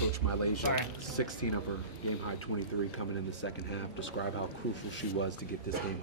Coach Malaysia, 16 of her game-high 23 coming in the second half. Describe how crucial she was to get this game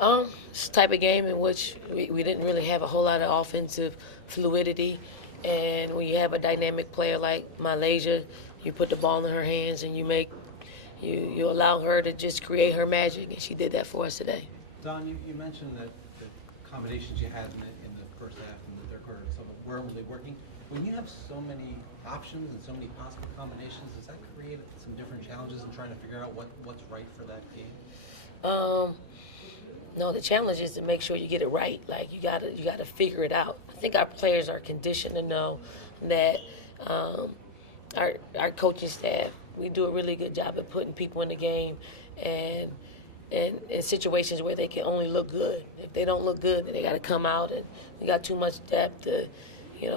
home. It's the type of game in which we didn't really have a whole lot of offensive fluidity. And when you have a dynamic player like Malaysia, you put the ball in her hands and you allow her to just create her magic, and she did that for us today. Don, you mentioned that the combinations you had in the first half and the third quarter weren't really working. When you have so many options and so many possible combinations, does that create some different challenges in trying to figure out what's right for that game? No, the challenge is to make sure you get it right. Like you gotta figure it out. I think our players are conditioned to know that our coaching staff, we do a really good job at putting people in the game and in situations where they can only look good. If they don't look good, then they got to come out, and we got too much depth to,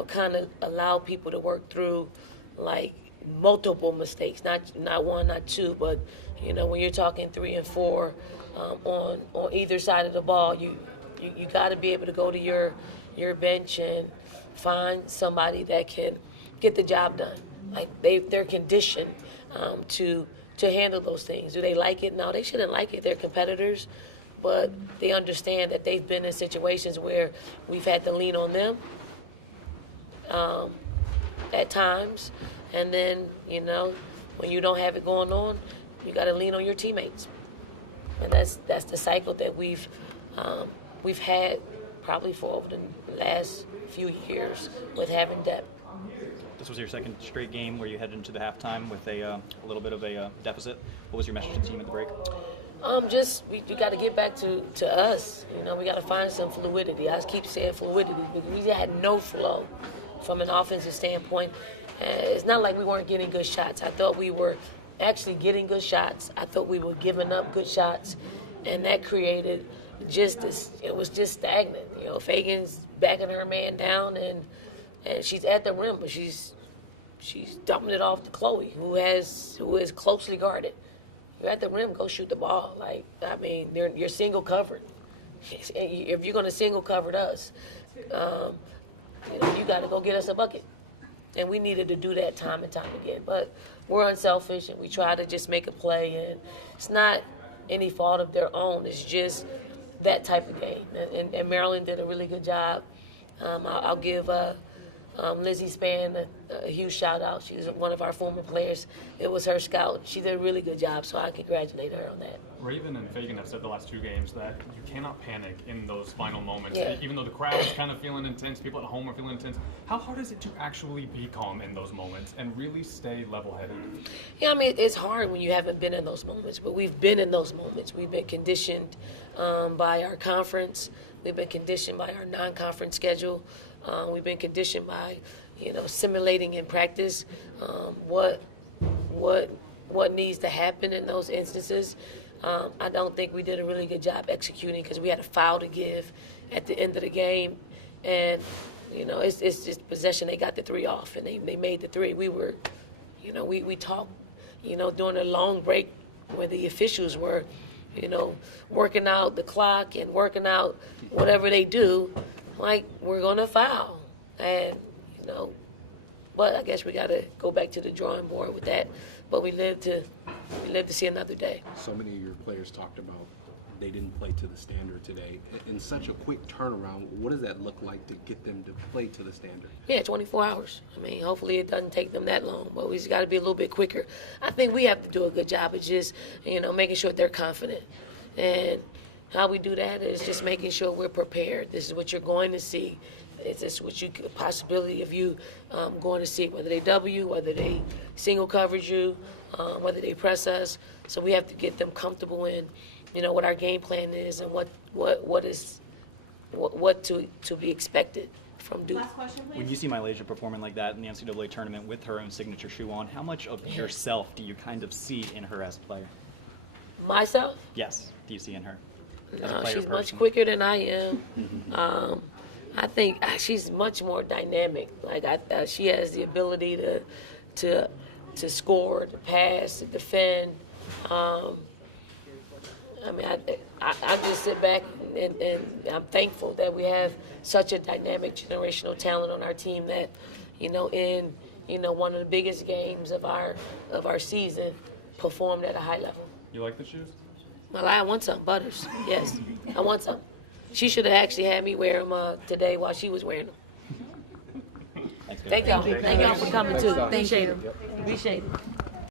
kind of allow people to work through like multiple mistakes, not one, not two, but when you're talking 3 and 4 on either side of the ball, you got to be able to go to your bench and find somebody that can get the job done. Like they're conditioned to handle those things. Do they like it? No, they shouldn't like it. They're competitors, but they understand that they've been in situations where we've had to lean on them at times, and then when you don't have it going on, you got to lean on your teammates, and that's the cycle that we've had probably for over the last few years with having depth. This was your second straight game where you headed into the halftime with a little bit of a deficit. What was your message to the team at the break? We got to get back to us. We got to find some fluidity. I keep saying fluidity, but we had no flow from an offensive standpoint. It's not like we weren't getting good shots. I thought we were actually getting good shots. I thought we were giving up good shots, and that created just this. It was just stagnant. Fagan's backing her man down, and she's at the rim, but she's dumping it off to Chloe, who is closely guarded. You're at the rim, go shoot the ball. You're single covered. If you're going to single cover us, you got to go get us a bucket. And we needed to do that time and time again. But we're unselfish, and we try to just make a play. And it's not any fault of their own. It's just that type of game. And Maryland did a really good job. I'll give Lizzie Spann a huge shout out. She's one of our former players. It was her scout. She did a really good job, so I congratulate her on that. Raven and Fagan have said the last 2 games that you cannot panic in those final moments. Yeah. Even though the crowd is kind of feeling intense, people at home are feeling intense. How hard is it to actually be calm in those moments and really stay level-headed? Yeah, it's hard when you haven't been in those moments, but we've been in those moments. We've been conditioned by our conference. We've been conditioned by our non-conference schedule. We've been conditioned by, simulating in practice what needs to happen in those instances. I don't think we did a really good job executing because we had a foul to give at the end of the game, and it's just possession. They got the 3 off, and they made the 3. We were, we talked, during a long break where the officials were, working out the clock and working out whatever they do. Like, we're going to foul. And, but I guess we got to go back to the drawing board with that. But we live to see another day. So many of your players talked about they didn't play to the standard today. In such a quick turnaround, what does that look like to get them to play to the standard? Yeah, 24 hours. Hopefully it doesn't take them that long, but we just got to be a little bit quicker. I think we have to do a good job of just, making sure they're confident. And how we do that is just making sure we're prepared. This is what you're going to see. It's just possibility of you going to see, whether they W, whether they single coverage you, whether they press us. So we have to get them comfortable in, what our game plan is and what to be expected from Duke. Last question, please. When you see Malaysia performing like that in the NCAA tournament with her own signature shoe on, how much of yourself do you kind of see in her as a player? Myself? Yes. Do you see in her? No, she's much quicker than I am. I think she's much more dynamic. She has the ability to score, to pass, to defend. I just sit back and I'm thankful that we have such a dynamic generational talent on our team that, in one of the biggest games of our season, performed at a high level. You like the shoes? Well, I want some Butters. Yes, I want some. She should have actually had me wear them today while she was wearing them. Thanks, guys. Thank y'all. Thank y'all for coming too. Appreciate it. Appreciate it.